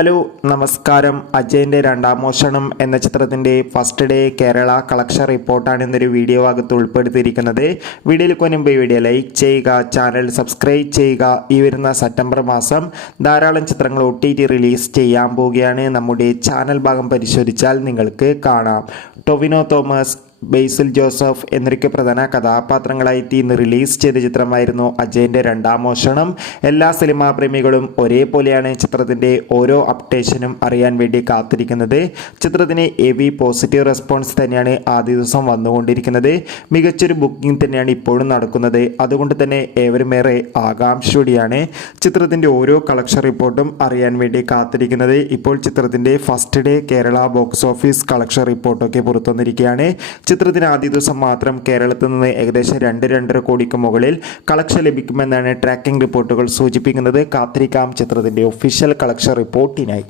Hello നമസ്കാരം. അജയൻ്റെ രണ്ടാം മോഷണം എന്ന ചിത്രത്തിൻ്റെ ഫസ്റ്റ് ഡേ കേരള കളക്ഷൻ റിപ്പോർട്ടാണ് ഇന്നൊരു വീഡിയോ ഭാഗത്ത് ഉൾപ്പെടുത്തിയിരിക്കുന്നത്. വീഡിയോയിൽ മുൻപ് വീഡിയോ ലൈക്ക് ചെയ്യുക, ചാനൽ സബ്സ്ക്രൈബ് ചെയ്യുക. ഈ വരുന്ന സെപ്റ്റംബർ മാസം ധാരാളം ചിത്രങ്ങൾ OTT റിലീസ് ചെയ്യാൻ പോവുകയാണ്. നമ്മുടെ ചാനൽ ഭാഗം പരിശോധിച്ചാൽ നിങ്ങൾക്ക് കാണാം. ടൊവിനോ തോമസ്, ബേസിൽ ജോസഫ് എന്നൊക്കെ പ്രധാന കഥാപാത്രങ്ങളായിട്ട് ഇന്ന് റിലീസ് ചെയ്ത ചിത്രമായിരുന്നു അജയൻ്റെ രണ്ടാം മോഷണം. എല്ലാ സിനിമാ പ്രേമികളും ഒരേപോലെയാണ് ചിത്രത്തിൻ്റെ ഓരോ അപ്ഡേഷനും അറിയാൻ വേണ്ടി കാത്തിരിക്കുന്നത്. ചിത്രത്തിന് ഹെവി പോസിറ്റീവ് റെസ്പോൺസ് തന്നെയാണ് ആദ്യ ദിവസം വന്നുകൊണ്ടിരിക്കുന്നത്. മികച്ചൊരു ബുക്കിംഗ് തന്നെയാണ് ഇപ്പോഴും നടക്കുന്നത്. അതുകൊണ്ട് തന്നെ ഏവരുമേറെ ആകാംക്ഷയോടെയാണ് ചിത്രത്തിൻ്റെ ഓരോ കളക്ഷൻ റിപ്പോർട്ടും അറിയാൻ വേണ്ടി കാത്തിരിക്കുന്നത്. ഇപ്പോൾ ചിത്രത്തിൻ്റെ first day Kerala box office collection റിപ്പോർട്ടൊക്കെ പുറത്തുവന്നിരിക്കുകയാണ്. ചിത്രത്തിന് ആദ്യ ദിവസം മാത്രം കേരളത്തിൽ നിന്ന് ഏകദേശം 2-2.5 കോടിക്ക് മുകളിൽ കളക്ഷൻ ലഭിക്കുമെന്നാണ് ട്രാക്കിംഗ് റിപ്പോർട്ടുകൾ സൂചിപ്പിക്കുന്നത്. കാത്തിരിക്കാം ചിത്രത്തിൻ്റെ ഒഫീഷ്യൽ കളക്ഷൻ റിപ്പോർട്ടിനായി.